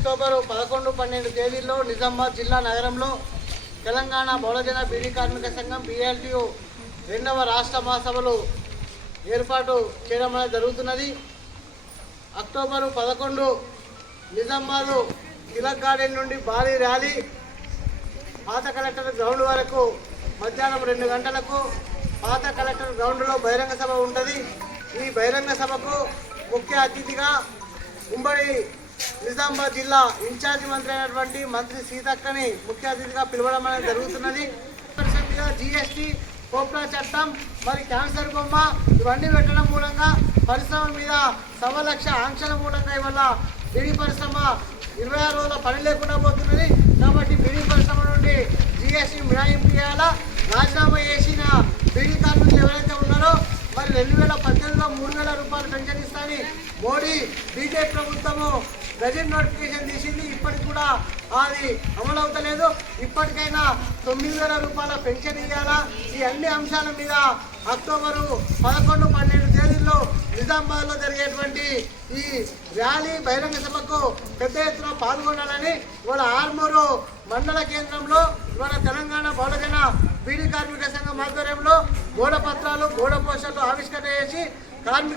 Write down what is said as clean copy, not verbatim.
October 11, 12 తేదీల్లో నిజామాబాద్ జిల్లా నగరంలో తెలంగాణ బహుళజన బీడీ కార్మిక సంఘం BLTU 2వ రాష్ట్ర మహాసభలు ఏర్పాటు చేయడం జరుగుతున్నది. అక్టోబర్ 11 నిజామాబాద్ తిలక్ గార్డెన్ నుండి భారీ ర్యాలీ పాత కలెక్టర్ గ్రౌండ్ వరకు మధ్యాహ్నం 2 గంటలకు పాత కలెక్టర్ గ్రౌండ్లో బహిరంగ సభ ఉంటుంది. ఈ బహిరంగ సభకు ముఖ్య అతిథిగా ఉమ్మడి నిజామాబాద్ జిల్లా ఇన్ఛార్జి మంత్రి అయినటువంటి మంత్రి సీతక్కని ముఖ్య అతిథిగా పిలవడం అనేది జరుగుతున్నది. GST, కోప్రా చట్టం, మరి క్యాన్సర్ బొమ్మ ఇవన్నీ పెట్టడం మూలంగా పరిశ్రమ మీద 1,00,000 ఆంక్షల మూలంగా ఇవాళ బీడీ పరిశ్రమ 26 రోజుల పని లేకుండా పోతున్నది. కాబట్టి బీడీ పరిశ్రమ నుండి GST మినహాయింపు చేయాలా. రాజీనామా చేసిన బీడీ కార్మికులు ఎవరైతే ఉన్నారో మరి 2018లో 3,000 రూపాయలు పెన్షన్ ఇస్తానని మోడీ బీజేపీ ప్రభుత్వము గజెట్ నోటిఫికేషన్ తీసింది. ఇప్పటికి కూడా అది అమలవుతలేదు. ఇప్పటికైనా 9,000 రూపాయల పెన్షన్ ఇవ్వాలా. ఈ అన్ని అంశాల మీద అక్టోబరు 11, 12 తేదీల్లో నిజామాబాద్లో జరిగేటువంటి ఈ ర్యాలీ బహిరంగ సభకు పెద్ద ఎత్తున పాల్గొనాలని ఇవాళ ఆర్మూరు మండల కేంద్రంలో ఇవాళ తెలంగాణ బహుళజన బీడీ కార్మిక సంఘం ఆధ్వర్యంలో గోడ పత్రాలు, గోడ పోస్టర్లు ఆవిష్కరణ చేసి కార్మిక